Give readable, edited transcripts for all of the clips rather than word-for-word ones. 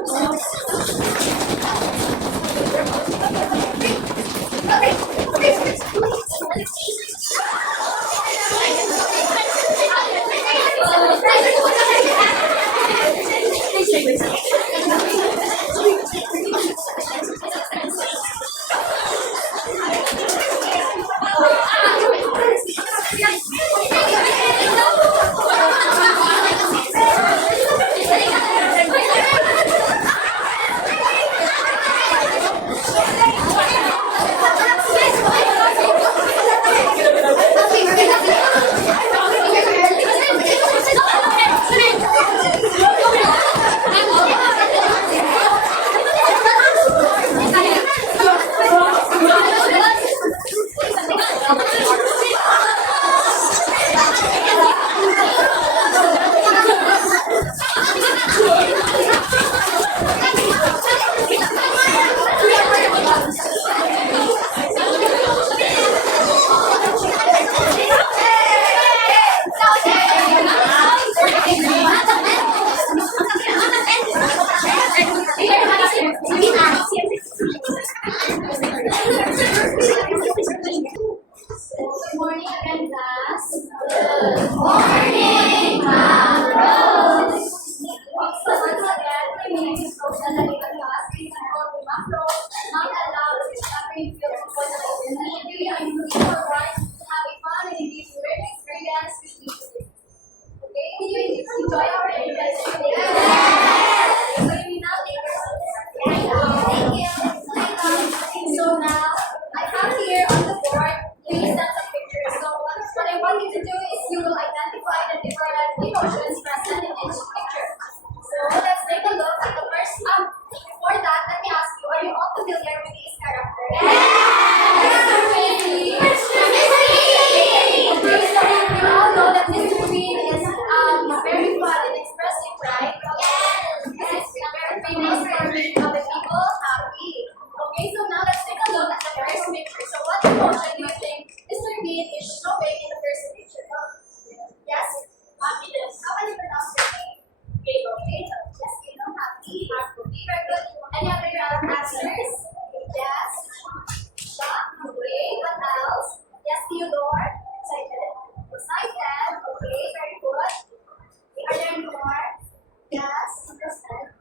Good morning again, class. Good morning, Ma'am Rose. So once again, my name is Rose Alarica class. Please call me Ma'am Rose. Not allowed to shopping field for the initially. I'm looking forward to having fun and engage in learning experience with you today. Okay, did you enjoy our event today? Yes! So you will now take your thank you. So now, I have here on the board 3 sets of pictures. So what I want you to do is you will identify the different emotions present in each picture. So let's take a look at the first. Before that, let me ask you, are you all familiar with these characters? Yes! Okay, so you all know that this movie is very fun and expressive, right? Yes! It's very famous for making other people happy. Okay, so now let's take a look at the first picture. So what emotion do you think Mr. Bean is showing in the first picture? Yes? Happiness. How can you pronounce your name? Gabriel. Yes, Gabriel. Happy. Happy. Very good. Any other answers? Yes. Shock. Okay. What else? Yes, Theodore. Excited. Excited. Okay. Very good. Are there more? Yes. Interested.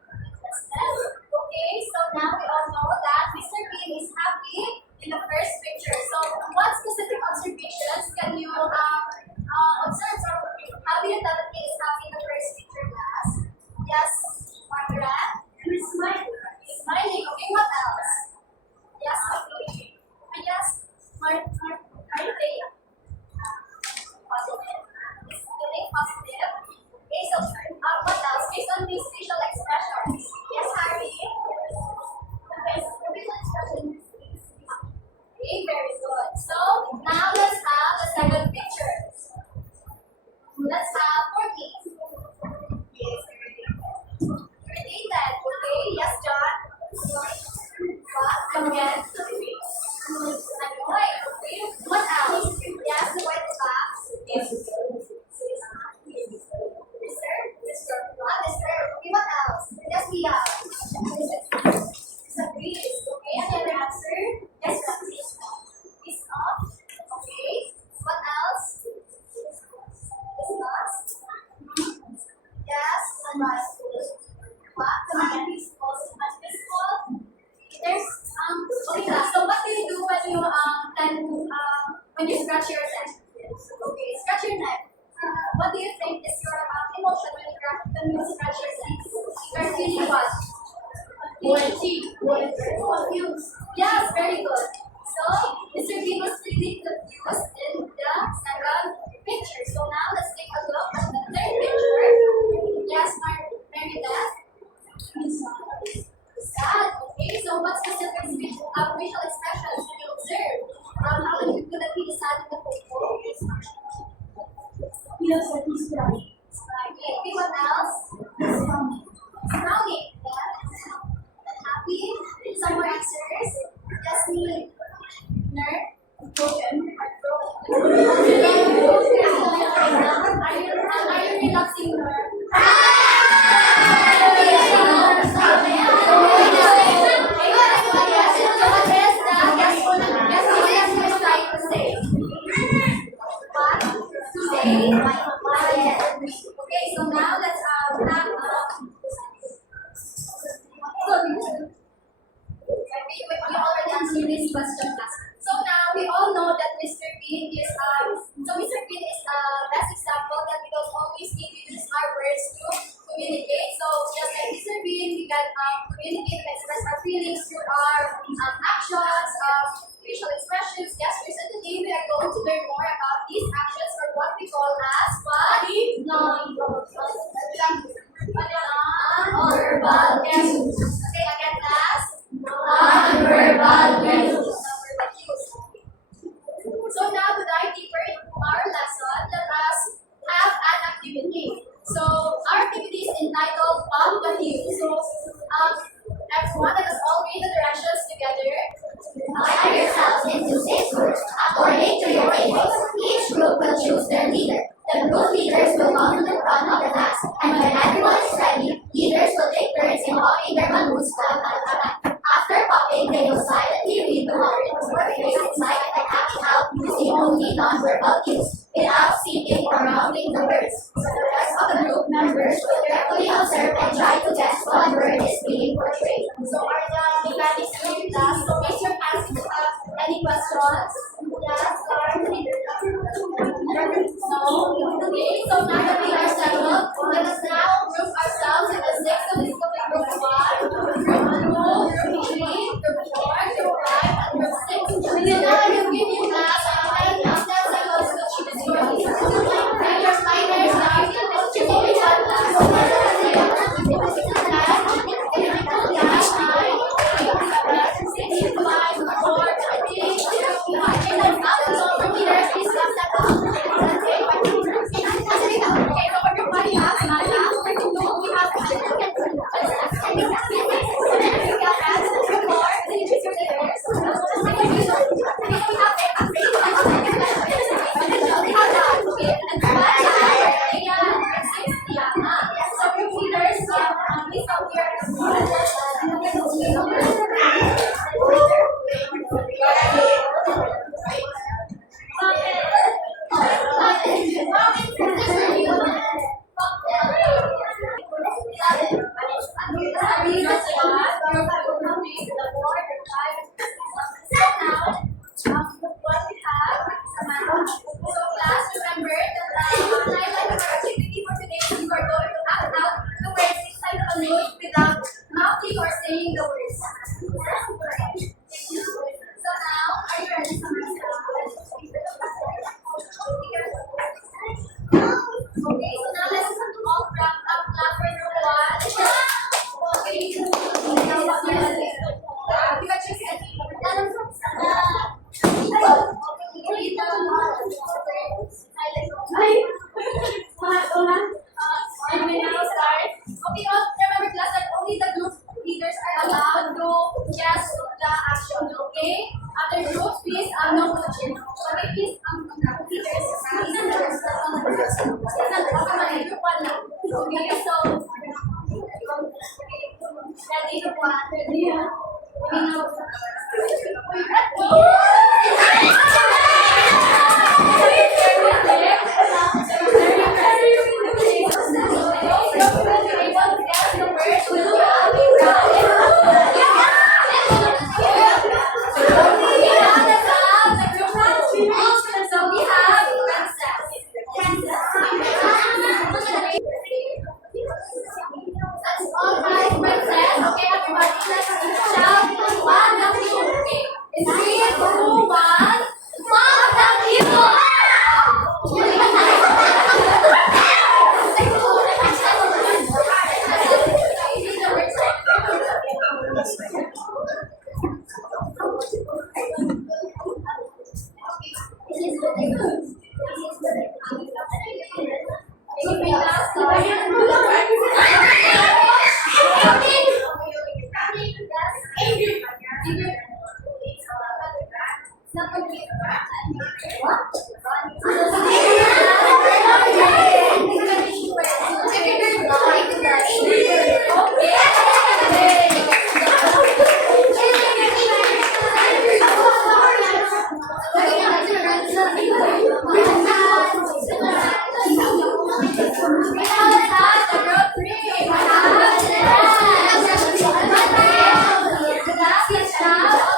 Okay, so now we all know that Mr. Bean is happy in the first picture. So what specific observations can you observe from the picture? How do you tell that he is happy in the first picture, class? Yes, Margaret? He's smiling. He's smiling. Okay, what else? Yes, okay. Yes, Margaret. Positive. He's feeling positive. Okay, so what else? Based on these facial expressions. Yes, Harry. Okay, facial expressions. Okay, very good. So now let's have the second picture. Let's have Porky. Yes, related. Okay, yes, John. What? Come again. Annoyed. Okay, what else? Yes, the white box. Yes. Okay, what else? Yes, Pia. Disagrees. Okay, any other answer? Yes, Ramsey. Is off. Okay. What else? Discuss. Yes, unrest. What? There's okay, so what do you do when you when you scratch your neck? Okay, scratch your neck. What do you think is your emotion when you scratch your neck? You're feeling what? Confused. Yes, very good. So, Mr. B was feeling confused in the second picture. So now let's take a look at the third picture. Yes, Mary-Beth. Sad. Okay, so what specific facial expressions can you observe? How would you feel that he is sad in the photo? He looks like he's crying. Okay, what else? Frowning. Yeah. Happy. Some more answers. Yes, me. Nerd. Broken. Are you relaxing, nerd? communicate and express our feelings through our actions, facial expressions, gestures, and today we are going to learn more about these actions or what we call as body non-verbal cues. Okay, again, class. Non-verbal cues. So now to dive deeper into our lesson, let us have an activity. So our activity is entitled Follow the Cue. So everyone, let us all read the directions together. Divide yourselves into 6 groups according to your ages. Each group will choose their leader. The group leaders will come to the front of the class, and when everyone is ready, leaders will take turns in popping their balloons one at a time. After popping, they will silently read the words or phrases like and acting out using only non-verbal cues, without speaking or mouthing the words. So the rest of the group members will carefully observe and try to guess what word is being portrayed. So are the mechanics in class? So raise your hands if you have any questions. Yes, no. Okay, so now that we are settled, let us now group ourselves in the 6. So this will be group 1, group 2, group 3, group 4, group 5, and group 6. So now I will give you class and 10 seconds to choose your leader. And your sliders now, you will be one without mouthing or saying the words. So now, are you ready? Okay, so now let's all wrap up clap for group 1. Okay. You got your head. And we now start. Okay, remember class that only the group leaders are allowed to guess the action, okay? Other groups, please, no coaching. Okay, please, leaders, okay, so, ready to one, ready, Now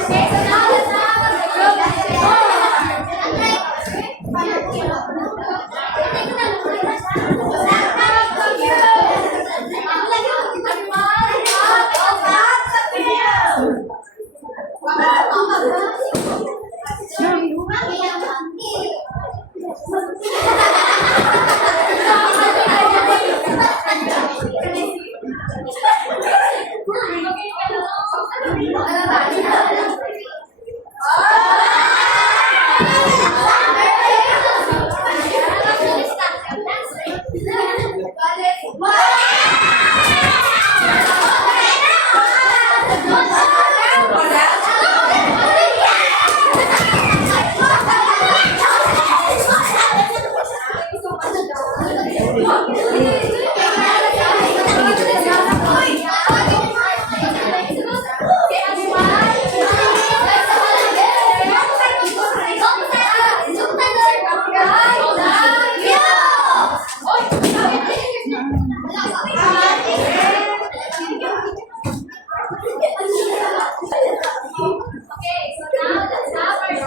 Okay, so now let's have the group Okay, so now let's have our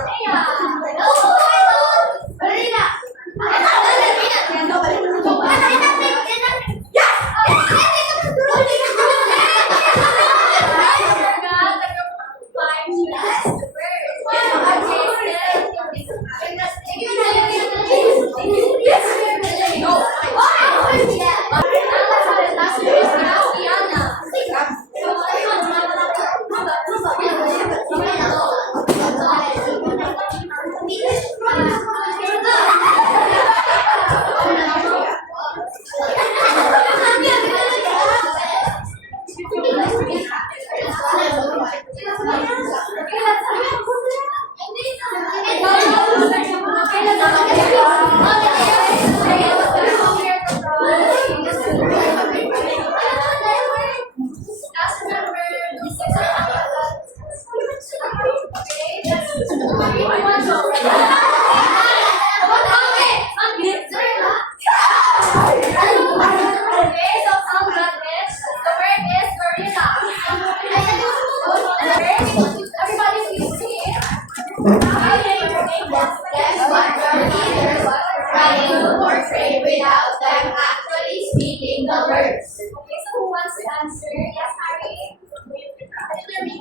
Without them actually speaking the words. Okay, so who wants to answer? Yes, Harry? Okay, very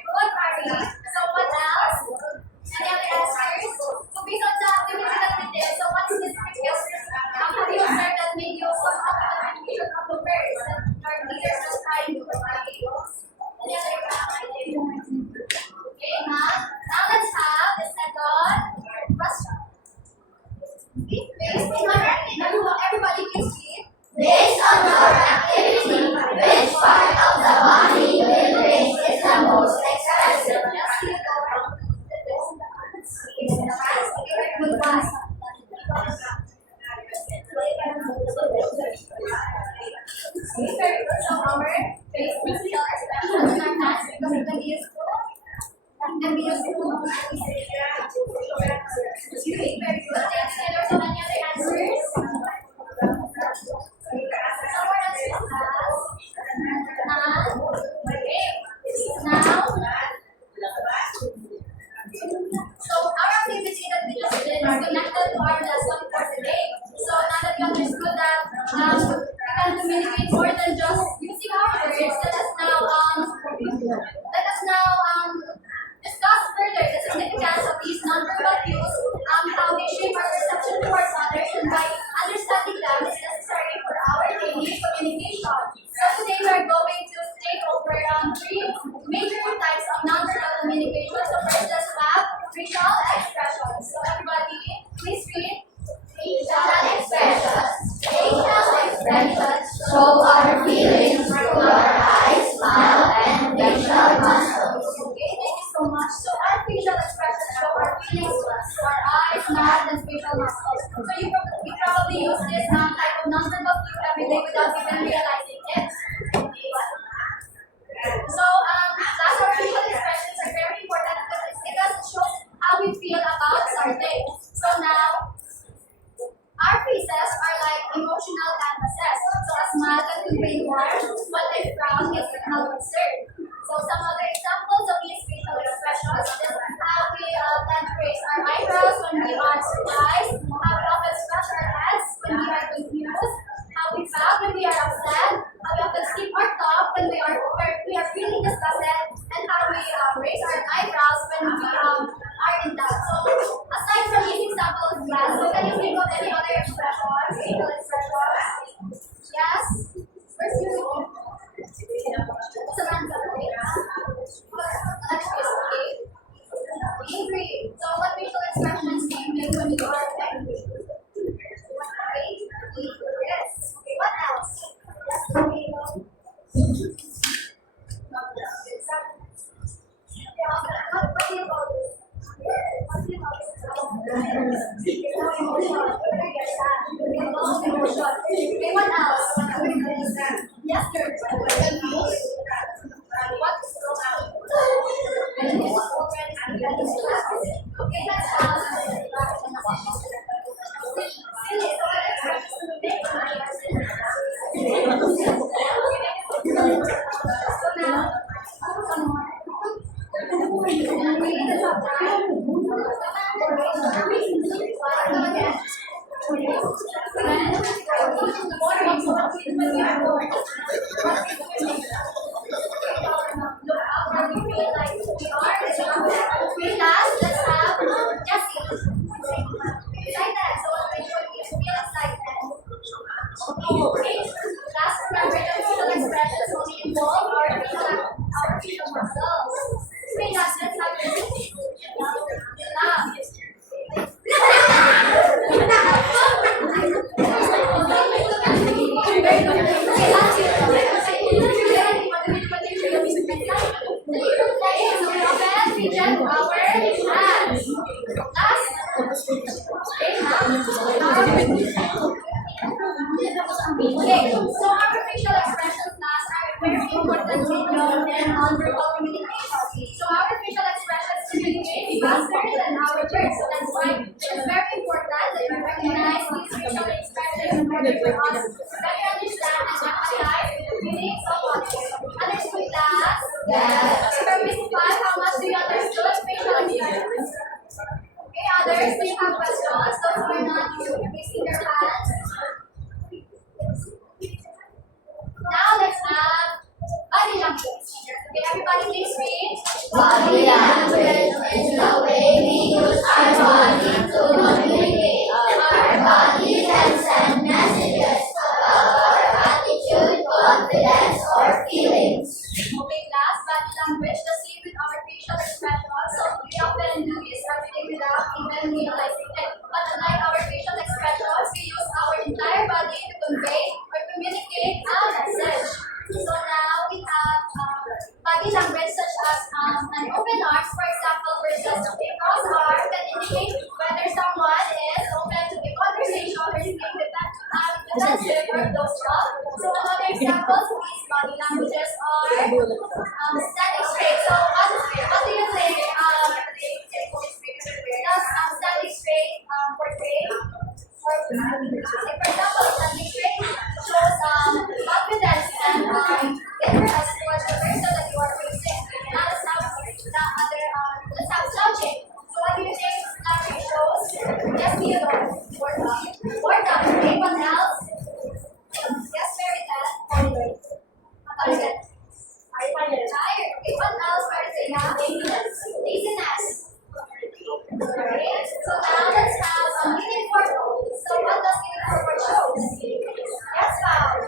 good, Harry. So what else? Any other answers? So based on that, we will look at this. So what is this skill? Have you observed that maybe also have the communication of the words that our leaders are trying to provide? Any other okay, now let's have the second question. Based on our everybody please read. Based on our activity, which part of the body vibrates is the most expressive? Just see it go around. Very good, guys. Okay, very good. So our face skill expressions in our hands because it can be useful. It can be useful. Okay, very good. Thanks, Taylor. So any other answers? Someone else will ask. Okay. Now, so our activity that we just did are connected to our lesson for today. So now that we understood that we can communicate more than just using our words, let us now discuss further the significance of these nonverbal cues, how they shape our perception towards others, and by understanding them is necessary for our daily communication. So today we are going to take over three major types of nonverbal communication. So first, let's have facial expressions. So everybody, please read. Facial expressions. Facial expressions show our feelings through our eyes, smile, and facial muscles. Okay, thank you so much. So our facial expressions show our feelings through our eyes, mouth, and facial muscles. So you probably use this type of nonverbal cue every day without even realizing it. So that's our facial expressions are very important because it shows how we feel about something. So now, our faces are like emotional canvases. So a smile that convey warmth, while a frown is signal concern. So some other examples of these facial expressions is how we tend to raise our eyebrows when we are surprised, how we often scratch our heads when we are confused, how we bow when we are upset, how we often skip our tongue when we are feeling disgusted, and how we raise our eyebrows when we are in doubt. So aside from these examples, class, so can you think of any other expressions, facial expressions? Yes? First you. Samantha, okay? Next is okay. Angry. So what facial expressions do you make when you are angry? Okay. Yes. Okay, what else? Yes, okay. What do you call this? What do you call this? Emotion. Okay, what else? Yes, sir. What is okay, that's Okay, last, let's have Jessie. Excited. So what makes you feel excited? Okay. Last, remember that facial expressions only involve our facial muscles. Okay, last, let's have Jessie. Very good. Okay, last year. We check our hands. Last. Okay, so our facial expressions last are very important to know in non-verbal communication. So our facial expressions communicate faster than our words. So that's why it's very important that you recognize these facial expressions in order for us to better understand and empathize with the feelings of others. Understood, class? Yes. Purpose 5, how much do you understood facial expressions? Okay, others, do you have questions? Those who are not raising their hands. Now let's have body language. Okay, everybody please read. Body language is the way we use our body to communicate. Our body can send messages about our attitude, confidence, or feelings. Okay, class, body language, the same with our facial expressions. So we often do this everyday without even realizing it. But unlike our facial expressions, we use our entire body to convey or communicate a message. So now we have body language such as an open arms, for example, where just a cross arm can indicate whether someone is open to the conversation or receiving defensive or closed up. So another examples of these body languages are standing straight. So what do you think? Does standing straight portray? For example, standing straight shows confidence and interest towards the person that you are facing. Now let's have slouching. So what do you think slouching shows? Yes, Theodore. Boredom. Okay, what else? Yes, very good. Are you tired? Okay, what else? Laziness. Okay, so now let's have leaning forward. So what does leaning forward show? Yes, wow.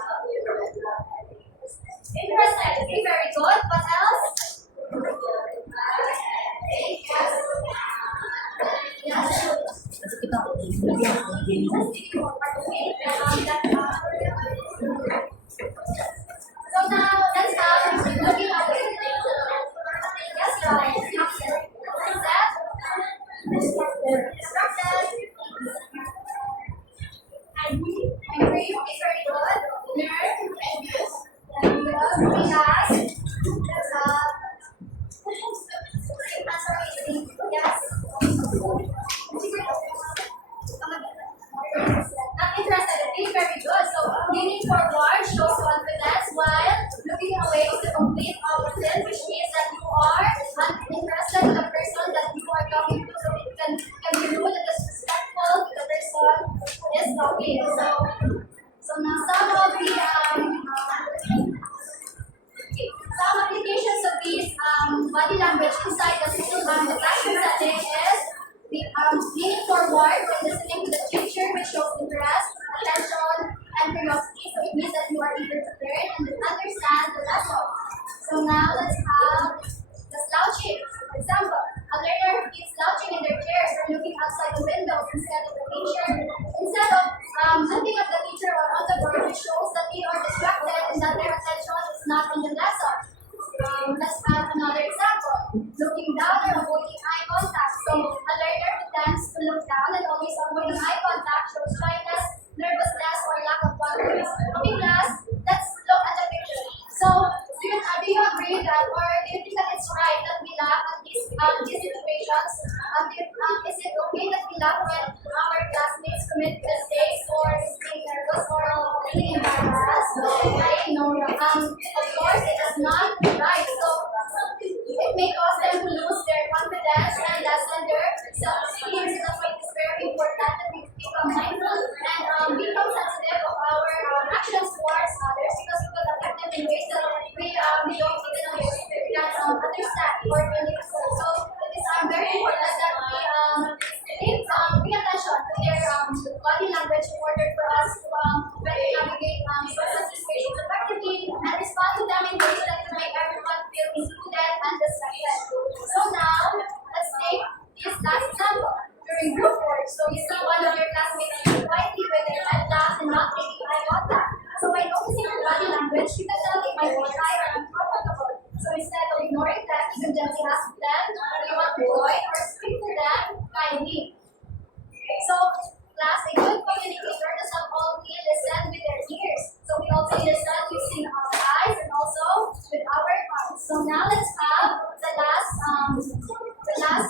Interesting. Okay, very good. What else? So now let's have looking at the yes, right. Angry, okay, very good. Nerve, relax. Yes. Not interested. Okay, very good. So leaning forward shows one body language inside the classroom setting is leaning forward when listening to the teacher, which shows interest, attention, and curiosity. So it means that you are eager to learn and understand the lesson. So now let's have the slouching. For example, a learner who keeps slouching in their chairs or looking outside the windows instead of looking at the teacher or on the board, which shows that they are distracted and that their attention is not on the lesson. Let's have another example. Looking down or avoiding eye contact. So a learner who tends to look down and always avoiding eye contact shows shyness, nervousness, or lack of confidence. Okay, class, let's look at the picture. So, do you agree that, or do you think that it's right that we laugh at these situations? Is it okay that we laugh when our classmates commit mistakes or is being nervous or feeling embarrassed? No. Of course, it is not right. So, it may cause them to lose their confidence and lessen their self-esteem. So that's why it is very important that we become mindful and become sensitive of our actions towards others because we will affect them in ways that we don't even understand or really. So it is very important that we pay attention to their body language in order for us to better navigate social situations effectively and respond to them in ways that will make everyone feel included and respected. So now, let's take this last example. During group work, so you see one of your classmates sitting quietly with their head down and not making eye contact. So by noticing your body language, you can tell they might be shy or uncomfortable. So instead of ignoring them, you can gently ask them, do you want to join or speak to them kindly. So, class, a good communicator does not only listen with their ears. So we also listen using our eyes and also with our hearts. So now let's have the last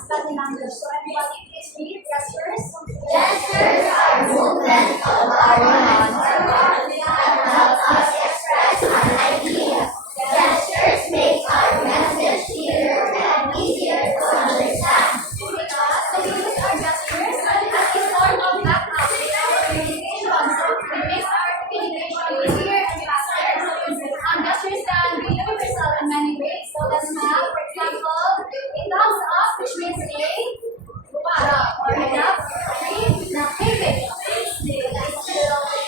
body language. So everybody please read gestures. Gestures are movements of our hands or bodies that help us express our ideas. Gestures make our message clearer and easier to understand. So we use our gestures as a form of backup in our communication. So it makes our communication easier and faster. Gestures can be universal in many ways. So let's have, for example, a thumbs up, which means a or a up, favorite.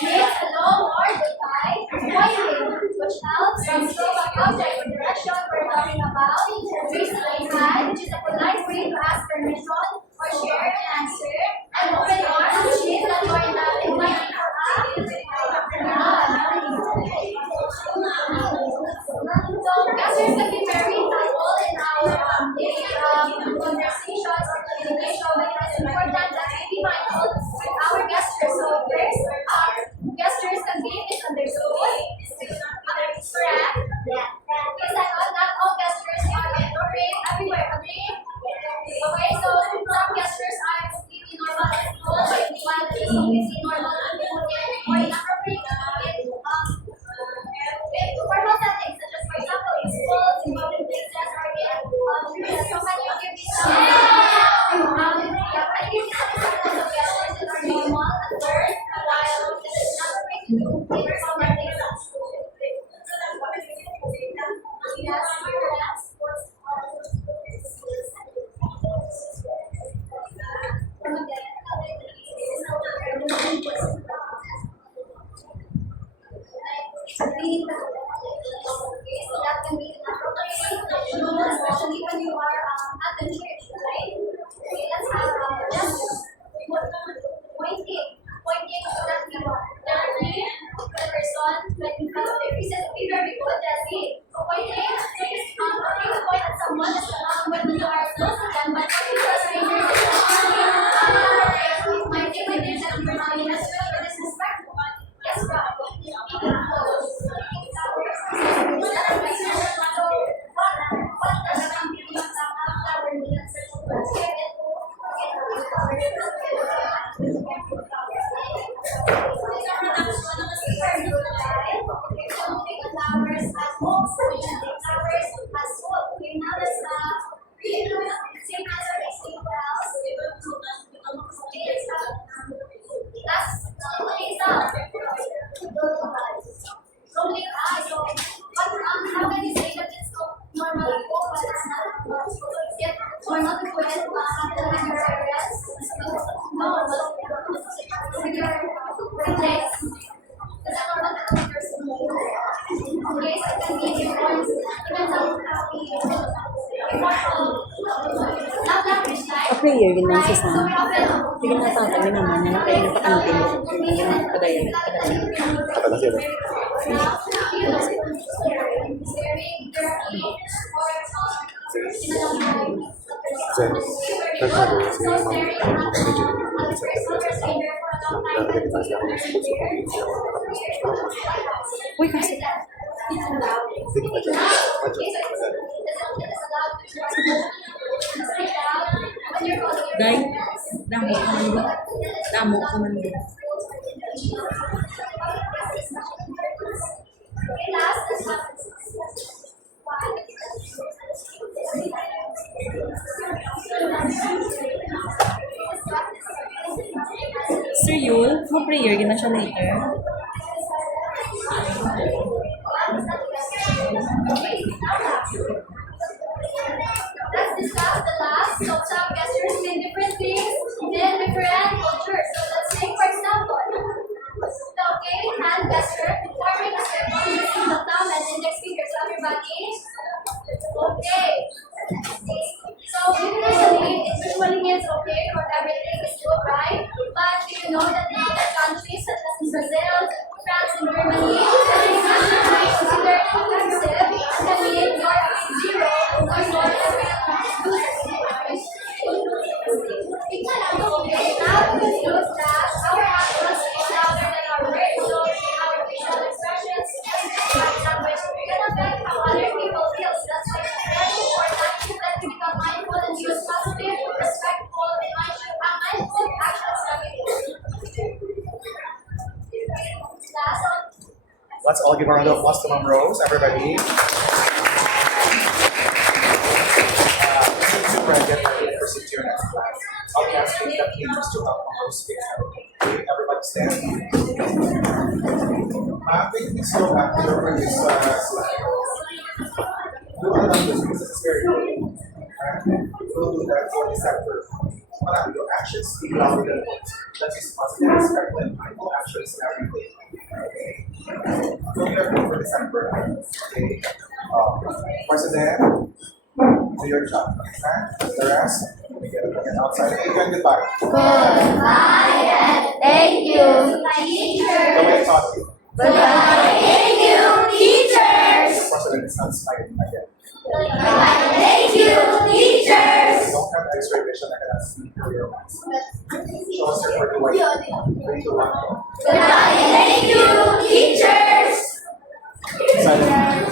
Make a low or goodbye, pointing, which helps us show an object or direction we're talking about. Raising a hand, which is a polite way to ask permission or share an answer. And open arms, which means that you are not inviting for So gestures can be very helpful in our daily conversations or communication, but it is important that we be mindful with our gestures. So first, gestures can be misunderstood, correct? Second, not all gestures are appropriate everywhere. Agree? Okay, so some gestures are completely normal and cool, but while it is completely normal and or inappropriate in formal settings, such as for example in schools, in public places, or in so many of your I give you some examples of gestures that are normal at first, while it is not appropriate to do in formal settings. Yes, so that can be inappropriate, especially when you are at the church, right? Okay, let's have pointing so that you are directly to the person when you come to their faces. Be very good, Jessie. So pointing, so it's not okay to point at someone when you are close to them, but pointing to a stranger might be when you're just not in a switch or disrespectful. Yes, Rob. How can you say that it's so normal, but it's not? ways it can be informed, even some immortal love language like. A prayer, yun lang Right? sa So we often Sige na tata, may naman, na kayo napakantin. Padayon. Pala sila. Then, nagkado si Ma'am Regina. Nagkalipas na ako ng school sa probinsya. Uy, kasi, Sige pa dyan. dahil, damo ko man din. Sir Yul, mag-prayer, gina siya later. Let's discuss the last of some gestures mean different things in different cultures. So let's take for example, the waving hand gesture, forming a circle using the thumb and index fingers. So everybody, okay. So usually, it usually means okay for everything is good, right? But do you know that in other countries such as in Brazil, France, and Germany, the gesture is considered offensive and can mean you're zero or you're okay, now we use that our actions is louder than our words, so our facial expressions and language can affect how other people feel. So that's why it's very important that we become mindful and use positive, respectful, and mindful actions every day. Last one. Let's all give a round of applause to Ma'am Rose, everybody. Brendan, and proceed to your next class. I'll be asking the teachers to help Ma'am Rose speak. Everybody stand. Can you go back to your previous slide? Do all of this because it's very important. We'll do that for the sector. Your actions speak louder than words. That is positive, respectful, and mindful actions every day. We'll be careful for December. Okay. President, do your job. Okay? The rest, we get outside. Okay, good. Goodbye. Goodbye and thank you, teachers. The way I taught you. Goodbye, thank you, teachers. The president is not smiling again. Goodbye, thank you, teachers. Don't have X-ray vision. I cannot see through your eyes. Show us your pretty white. 3, 2, 1. Goodbye, thank you, teachers. Silent.